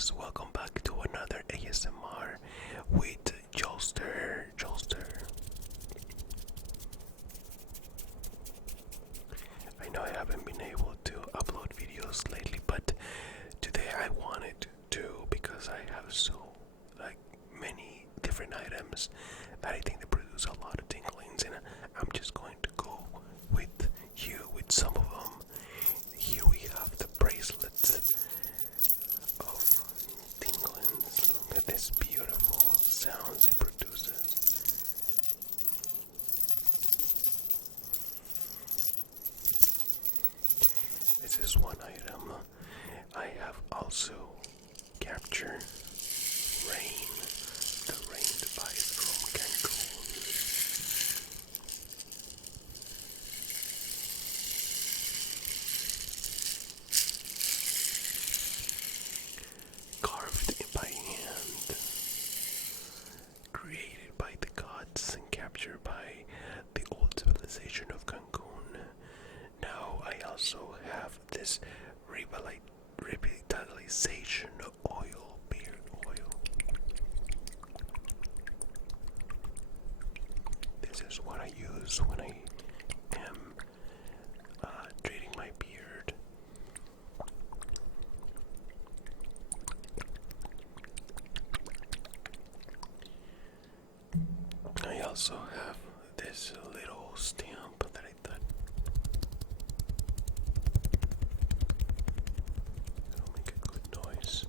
guys, welcome back to another ASMR with Jolster. I know I haven't been able to upload videos lately, but today I wanted to because I have so many different items that I think they produce a lot of tinglings, and I'm just going to go with some of them. Here we have the bracelets of tingles. Look at this beautiful sounds it produces. This is one item. I have also captured rain, the rain device from Cancun. Carved by hand, created by the gods and captured by the old civilization of Cancun. Now I also have this revitalization oil, beard oil. This is what I use when I am treating my beard. I also have this little stamp that I thought it'll make a good noise.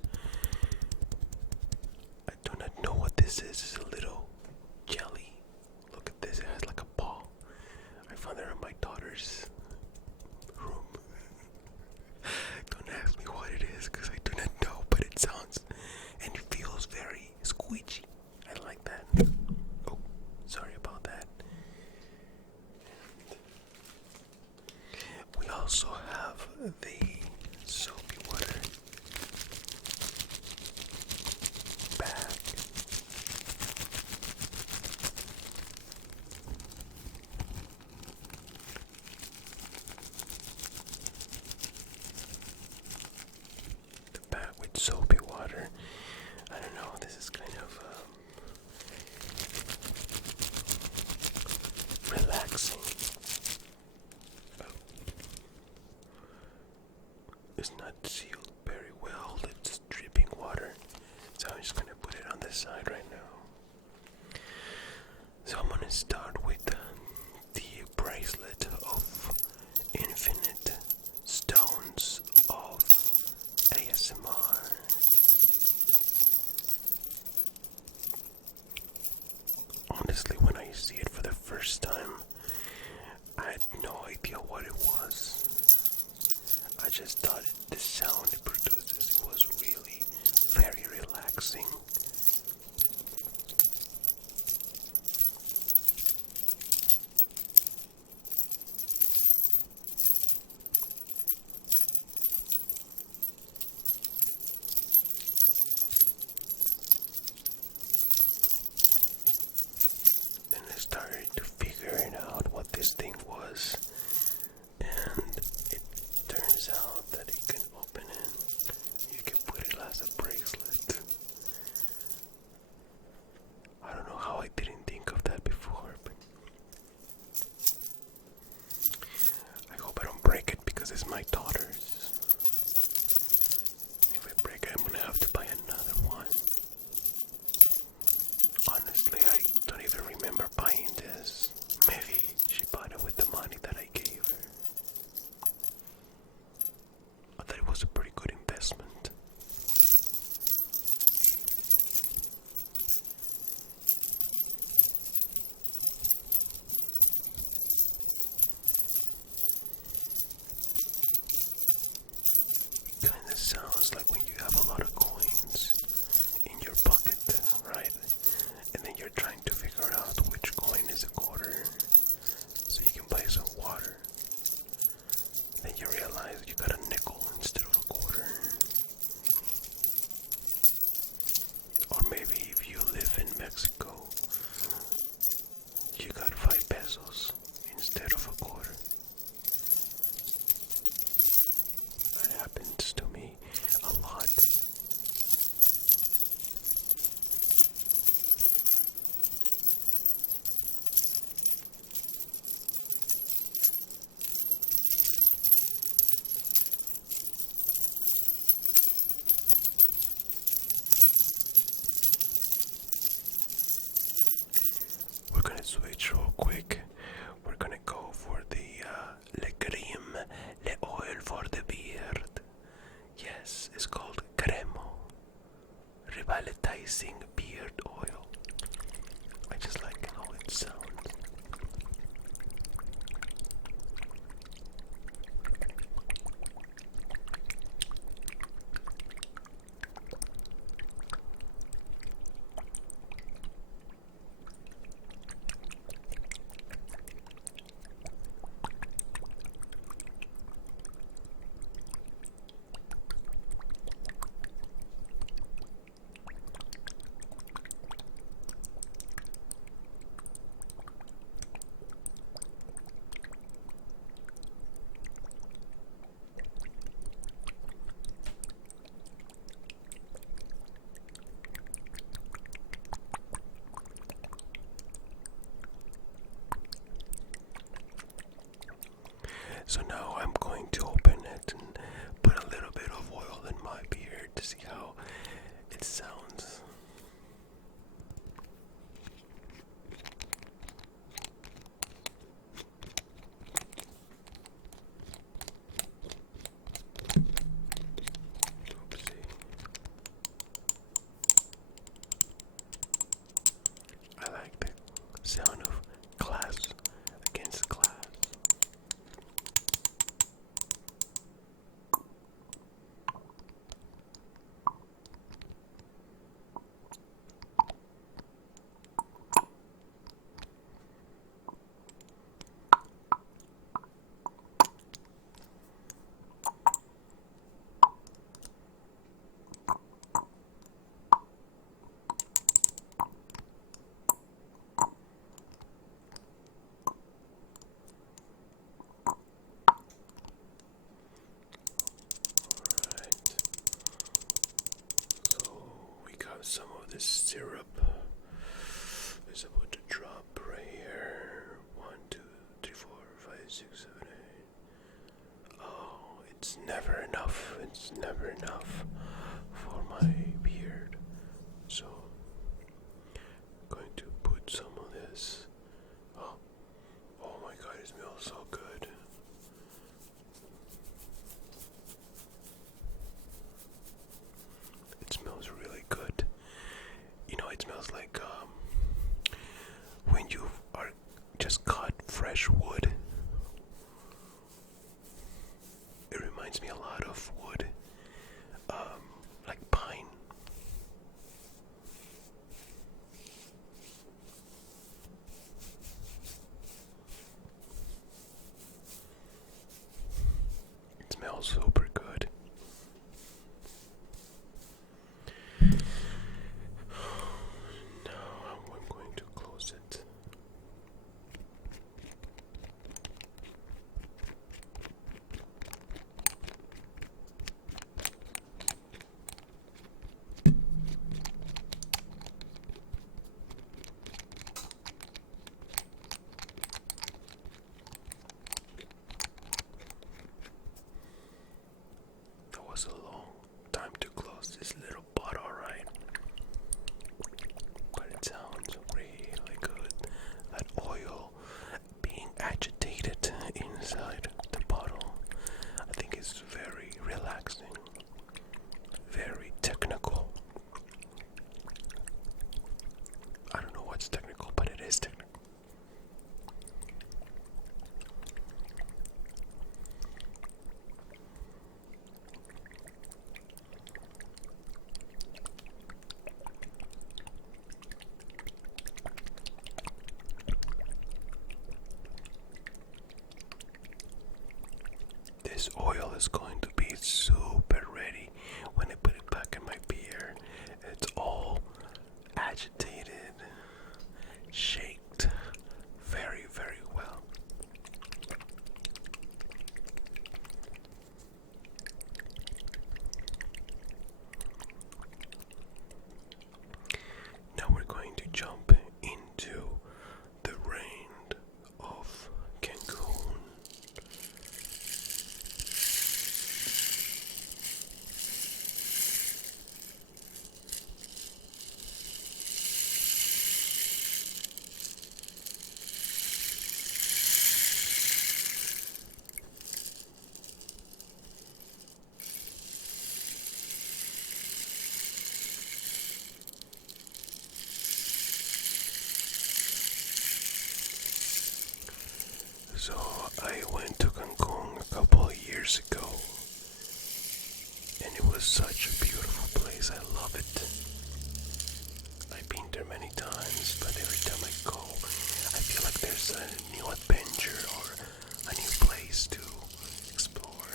I do not know what this is. It's a little jelly. Look at this, it has like a paw. I found it in my daughter's room. Don't ask me what it is because I do not know, but it sounds and feels very squeegee. I like that. Oh, sorry about that. We also have the soapy water bag. The bag with soapy water. I don't know, this is kind of relaxing. Oh. It's not sealed very well, it's dripping water. So I'm just gonna put it on this side right now. So I'm gonna start with the bracelet of infinite stones of ASMR. Honestly, when I see it for the first time, I had no idea what it was. I just thought the sound it produces, it was really very relaxing. Then I started to figure out what this thing was, and it turns out that it can open it. switch real quick. We're gonna go for the le creme, le oil for the beard. Yes, it's called cremo, revitalizing beard oil. I just like how it sounds. So now I'm going to open it and put a little bit of oil in my beard to see how it sounds. Oopsie. I like the sound of glass against glass. Some of this syrup is about to drop right here. 1, 2, 3, 4, 5, 6, 7, 8. Oh, it's never enough. It's never enough for my beard. So I'm going to put some of this. Oh my god, it smells so good. It smells really good. You know, it smells like when you are just cut fresh wood. It reminds me a lot of wood, like pine. It smells super good. Was a long time to close this little bottle, right? But it sounds really good. That oil being agitated inside the bottle, I think it's very relaxing, very technical. I don't know what's technical, but it is technical. This oil is going to be super ready when I put it back in my beer. It's all agitated, shaked very, very well. Now we're going to jump into the rain of Cancun. So I went to Cancun a couple of years ago, and it was such a beautiful place. I love it. I've been there many times, but every time I go, I feel like there's a new adventure or a new place to explore.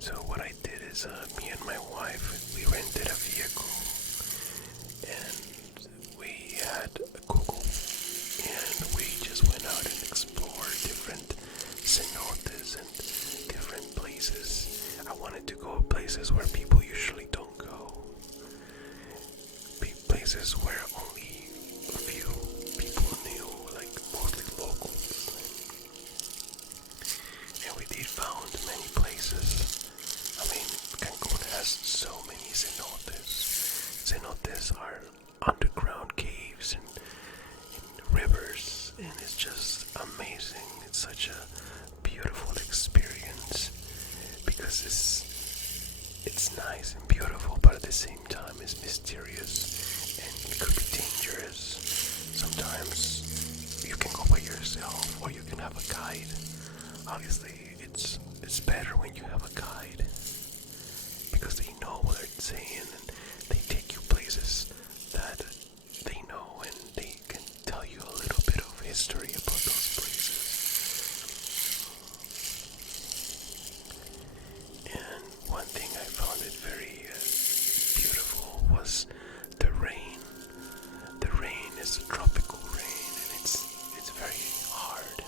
So what I did is, me and my wife, we rented a vehicle, and we had a Google, and we just went out and explored different cenotes and different places. I wanted to go places where people usually don't go, places where only a few people knew, like mostly locals. And we did found many places. I mean, Cancun has so many cenotes. Cenotes are underground caves and rivers, and it's just amazing. It's such a beautiful experience because it's nice and beautiful, but at the same time it's mysterious and it could be dangerous. Sometimes you can go by yourself or you can have a guide. Obviously, it's better when you have a guide because they know what they're saying and they take you places that they know, and they can tell you a little bit of history about those places. And one thing I found it very beautiful was the rain. The rain is a tropical rain, and it's very hard.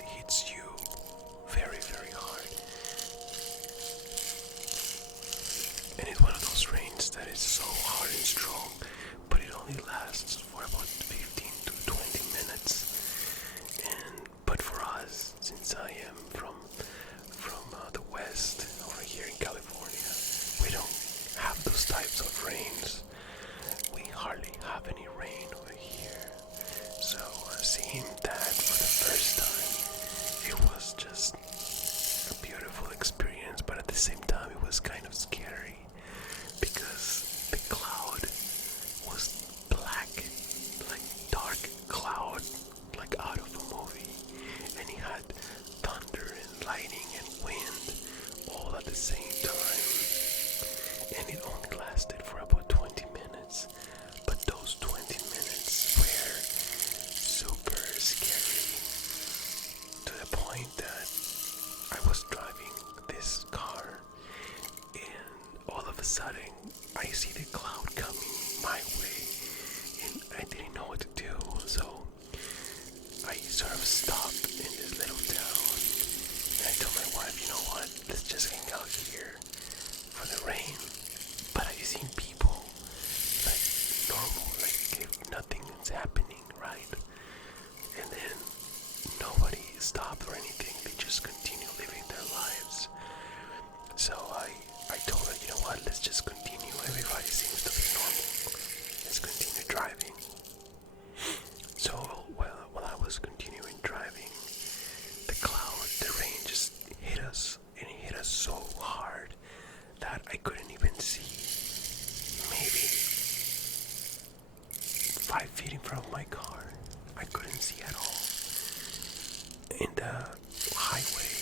It hits you very, very hard. And it's one of those rains that is so hard and strong, but it only lasts for about 15 to 20 minutes. But for us, since I am from the west over here in California, we don't have those types of rains. We hardly have any rain over here. So seeing that for the first time, it was just a beautiful experience, but at the same time it was kind of scary because the cloud was black, like dark cloud, like out of a movie, and it had thunder and lightning and wind all at the same time, and it only lasted for about 20 minutes, but those 20 minutes were super scary to the point that I was driving this car, and all of a sudden I see the cloud coming my way, and I didn't know what to do, so I sort of stopped in this little town, and I told my wife, you know what, let's just hang out here for the rain. But I've seen people like normal, like if nothing is happening, right? And then nobody stopped or anything, they just continue living their lives. So I told her, you know what, let's just continue, everybody seems to be normal, let's continue driving. So while I was continuing driving, the rain just hit us, and it hit us so hard that I couldn't even see maybe 5 feet in front of my car. I couldn't see at all. In the highway,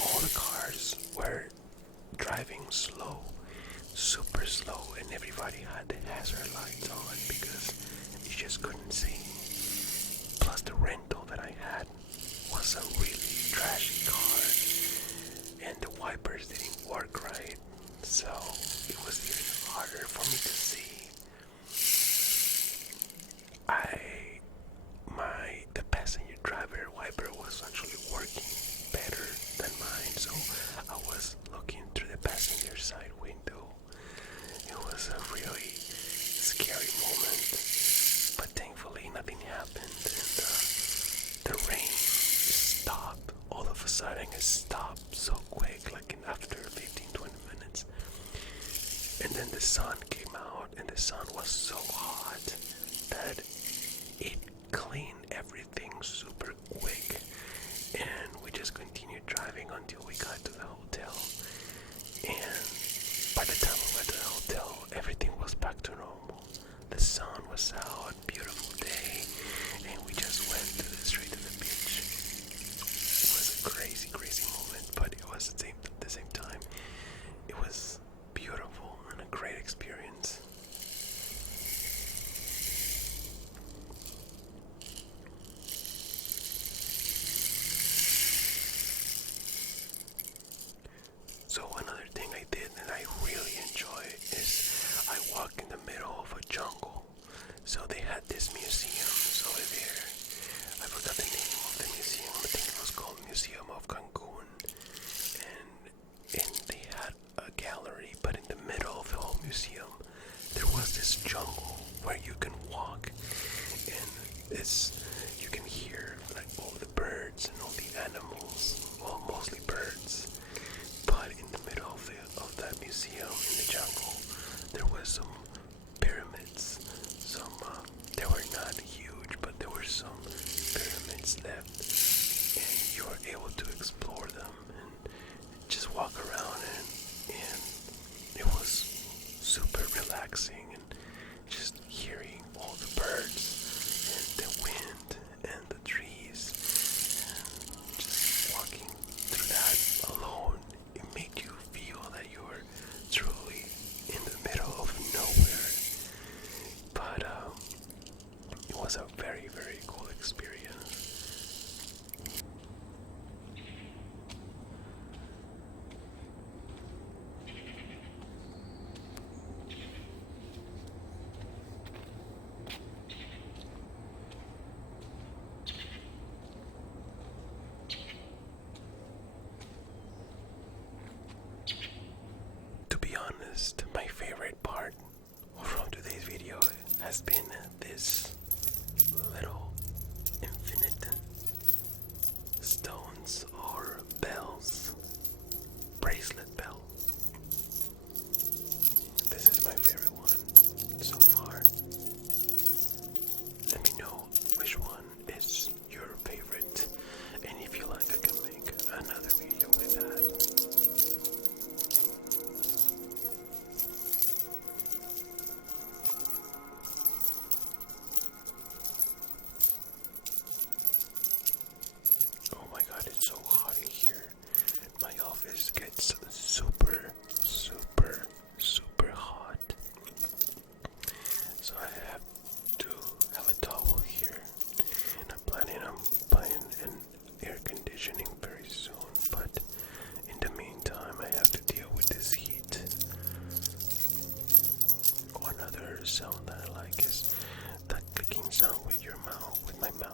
all the cars were driving slow, super slow, and everybody had the hazard lights on because you just couldn't see. Plus the rental that I had was a really trashy car, and the wipers didn't work right, so it was even harder for me to see. The passenger driver wiper was actually working better than mine, so I was looking through the passenger side window. It was a really scary moment, but thankfully nothing happened, and the rain stopped. All of a sudden it stopped so quick, like after 15-20 minutes. And then the sun came out, and the sun was so hot that it cleaned everything super quick, and we just continued driving until we got to the hotel. And by the time we went to the hotel, everything was back to normal. The sun was out, beautiful day, and we just went straight to the beach. It was a crazy, crazy moment, but it was at the same time, it was beautiful and a great experience. So another thing I did and I really enjoy is I walked in the middle of a jungle. So they had this museum over there. I forgot the name of the museum. I think it was called Museum of Cancun. And they had a gallery, but in the middle of the whole museum there was this jungle where you can walk, and you can hear like all the birds and all the animals, well, mostly birds. But in the middle of that museum in the jungle, there was some pyramids. They were not huge, but there were some pyramids left, and you were able to explore them and just walk around, and it was super relaxing, and just hearing all the birds and the wind and the trees, and just walking through that alone, it made you feel that you were truly in the middle of nowhere. But it was a very, very cool experience. To be honest, my favorite part from today's video has been this little infinite stones or bells, bracelet bell. This is my favorite one so far. Let me know which one is your favorite, and if you like, I can make another video with that. Oh my god, it's so hot in here. My office gets super, super, super hot. So I have to have a towel here. And I'm planning on buying an air conditioning very soon. But in the meantime, I have to deal with this heat. Another sound that I like is that clicking sound with your mouth, with my mouth.